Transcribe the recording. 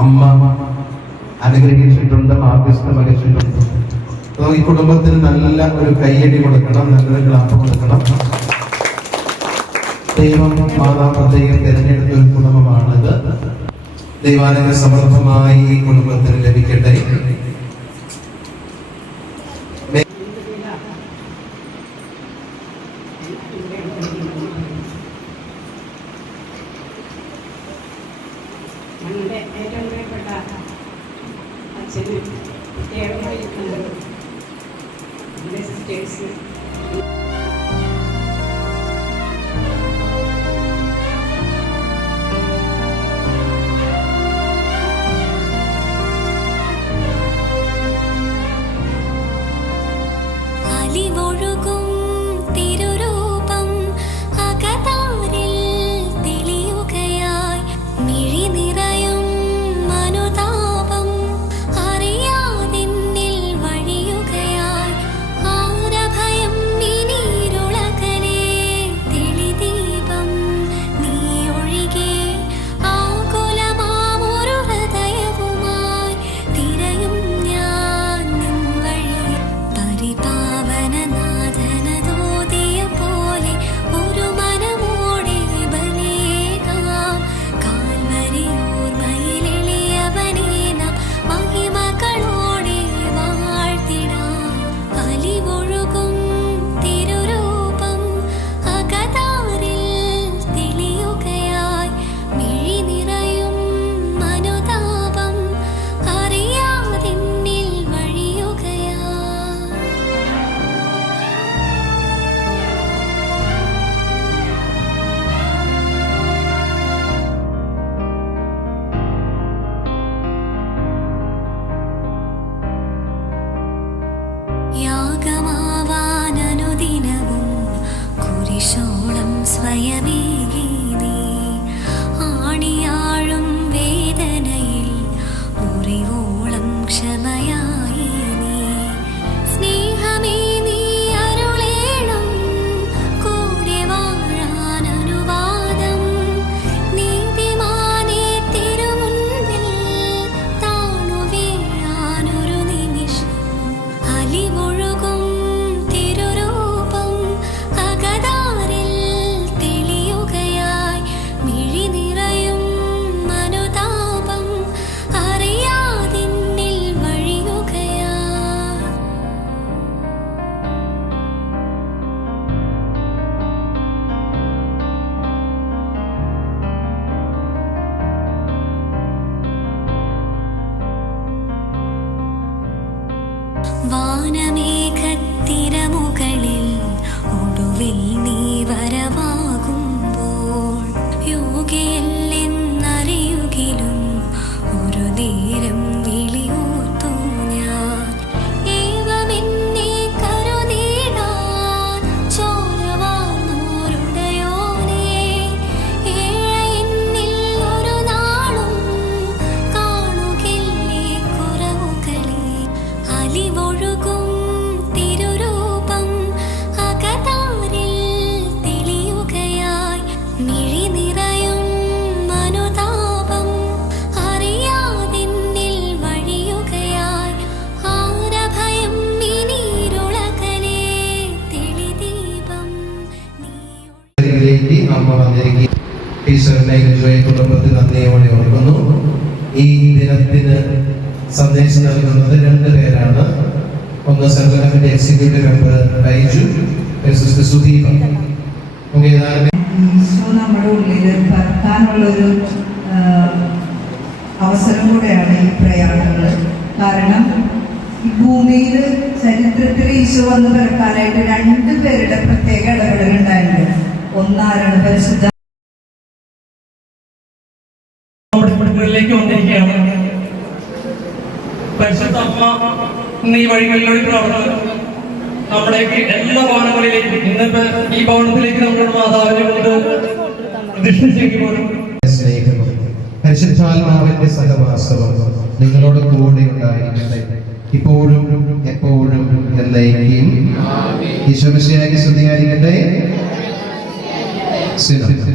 അമ്മ അനുഗ്രഹിച്ചിട്ടുണ്ട് മാധ്യസ്ഥ വഹിച്ചിട്ടുണ്ട് അപ്പോൾ ഈ കുടുംബത്തിന് നല്ല ഒരു കയ്യടി കൊടുക്കണം നല്ലൊരു ക്ലാപ്പ് കൊടുക്കണം. ദൈവം മാതാപിതാക്കൾ തിരഞ്ഞെടുത്ത ഒരു കുടുംബമാണിത്. ദൈവാലയ സമർത്ഥമായി ഈ കുടുംബത്തിന് ലഭിക്കട്ടെ. ഞങ്ങളുടെ ഏറ്റവും പ്രിയപ്പെട്ട അച്ഛന് പ്രത്യേകമായി സിസ്റ്റേഴ്സ് स्वयमी ഇതിലേക്ക് അമ്മ വന്നിരിക്കും ഈശ്വരനെ ജോയി കുടുംബത്തിൽ നന്ദിയോടെ ഓർക്കുന്നു. ഈ ദിനത്തിന് സന്ദേശം നൽകുന്നത് രണ്ട് പേരാണ്. ഒന്ന് സംഘടനയുടെ എക്സിക്യൂട്ടീവ് മെമ്പർ ബൈജു സുദീപ. നമ്മുടെ ഉള്ളിൽ പറക്കാനുള്ളൊരു അവസരം കൂടെയാണ് ഈ പ്രയാണങ്ങൾ. കാരണം ഈ ഭൂമിയിൽ ചരിത്രത്തിൽ ഈശോ വന്ന് പിറക്കാനായിട്ട് രണ്ട് പേരുടെ ഒന്നാരാണ് പരിശുദ്ധ വന്നിരിക്കുകയാണ്. ഇന്ന് ഈ വഴികളിലൂടെ പ്രവർത്തനം എല്ലാ ഭവനങ്ങളിലേക്കും ഇന്നിപ്പോ ഈ ഭവനത്തിലേക്ക് നമ്മുടെ മാതാവിനെ കൊണ്ട് പ്രതിഷ്ഠിച്ചെങ്കിൽ സ്നേഹം പരിശുദ്ധാത്മാവിന്റെ സഹവാസവും നിങ്ങളോട് കൂടെ ഉണ്ടായിരിക്കട്ടെ. ഇപ്പോഴും എപ്പോഴും എന്നേക്കും 是是是